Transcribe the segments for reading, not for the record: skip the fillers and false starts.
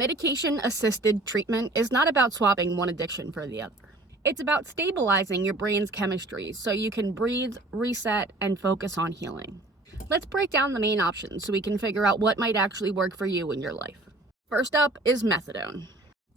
Medication-assisted treatment is not about swapping one addiction for the other. It's about stabilizing your brain's chemistry so you can breathe, reset, and focus on healing. Let's break down the main options so we can figure out what might actually work for you in your life. First up is methadone.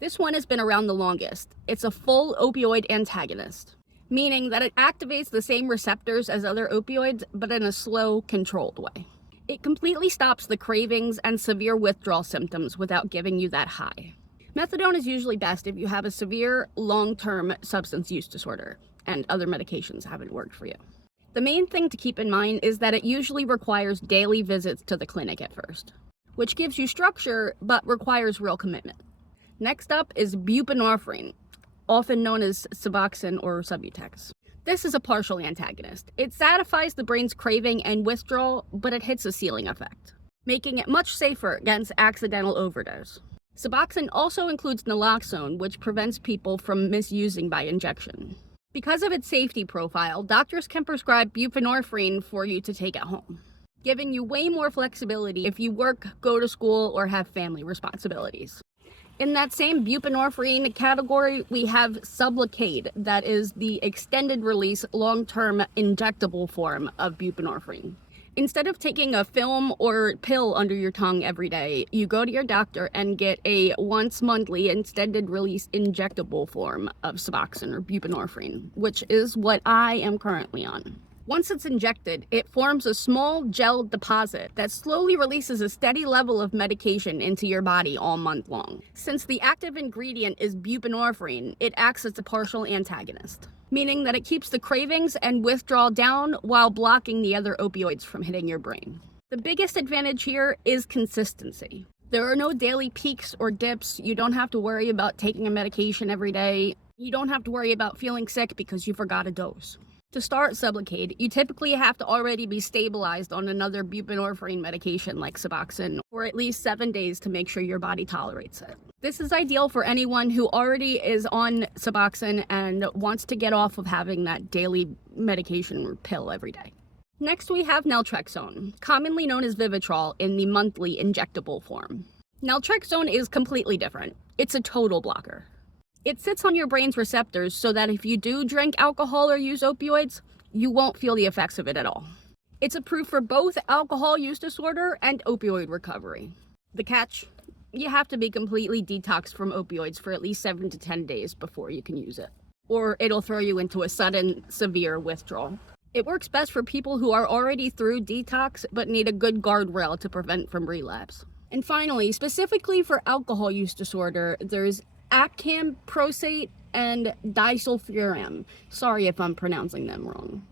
This one has been around the longest. It's a full opioid antagonist, meaning that it activates the same receptors as other opioids, but in a slow, controlled way. It completely stops the cravings and severe withdrawal symptoms without giving you that high. Methadone is usually best if you have a severe, long-term substance use disorder and other medications haven't worked for you. The main thing to keep in mind is that it usually requires daily visits to the clinic at first, which gives you structure but requires real commitment. Next up is buprenorphine, often known as Suboxone or Subutex. This is a partial antagonist. It satisfies the brain's craving and withdrawal, but it hits a ceiling effect, making it much safer against accidental overdose. Suboxone also includes naloxone, which prevents people from misusing by injection. Because of its safety profile, doctors can prescribe buprenorphine for you to take at home, giving you way more flexibility if you work, go to school, or have family responsibilities. In that same buprenorphine category, we have Sublocade, that is the extended release long-term injectable form of buprenorphine. Instead of taking a film or pill under your tongue every day, you go to your doctor and get a once monthly extended release injectable form of Suboxone or buprenorphine, which is what I am currently on. Once it's injected, it forms a small gel deposit that slowly releases a steady level of medication into your body all month long. Since the active ingredient is buprenorphine, it acts as a partial antagonist, meaning that it keeps the cravings and withdrawal down while blocking the other opioids from hitting your brain. The biggest advantage here is consistency. There are no daily peaks or dips. You don't have to worry about taking a medication every day. You don't have to worry about feeling sick because you forgot a dose. To start Sublocade, you typically have to already be stabilized on another buprenorphine medication like Suboxone for at least 7 days to make sure your body tolerates it. This is ideal for anyone who already is on Suboxone and wants to get off of having that daily medication or pill every day. Next, we have naltrexone, commonly known as Vivitrol in the monthly injectable form. Naltrexone is completely different. It's a total blocker. It sits on your brain's receptors so that if you do drink alcohol or use opioids, you won't feel the effects of it at all. It's approved for both alcohol use disorder and opioid recovery. The catch? You have to be completely detoxed from opioids for at least 7 to 10 days before you can use it, or it'll throw you into a sudden, severe withdrawal. It works best for people who are already through detox but need a good guardrail to prevent from relapse. And finally, specifically for alcohol use disorder, there's acamprosate and disulfiram. Sorry if I'm pronouncing them wrong.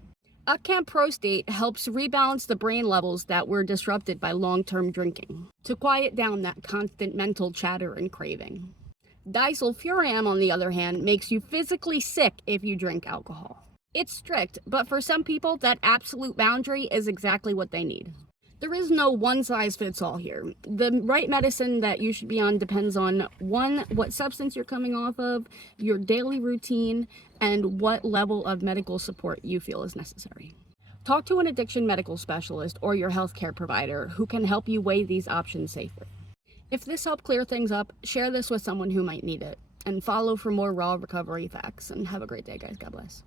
Acamprosate helps rebalance the brain levels that were disrupted by long-term drinking to quiet down that constant mental chatter and craving. Disulfiram, on the other hand, makes you physically sick if you drink alcohol. It's strict, but for some people, that absolute boundary is exactly what they need. There is no one-size-fits-all here. The right medicine that you should be on depends on, 1, what substance you're coming off of, your daily routine, and what level of medical support you feel is necessary. Talk to an addiction medical specialist or your healthcare provider who can help you weigh these options safely. If this helped clear things up, share this with someone who might need it, and follow for more raw recovery facts. And have a great day, guys. God bless.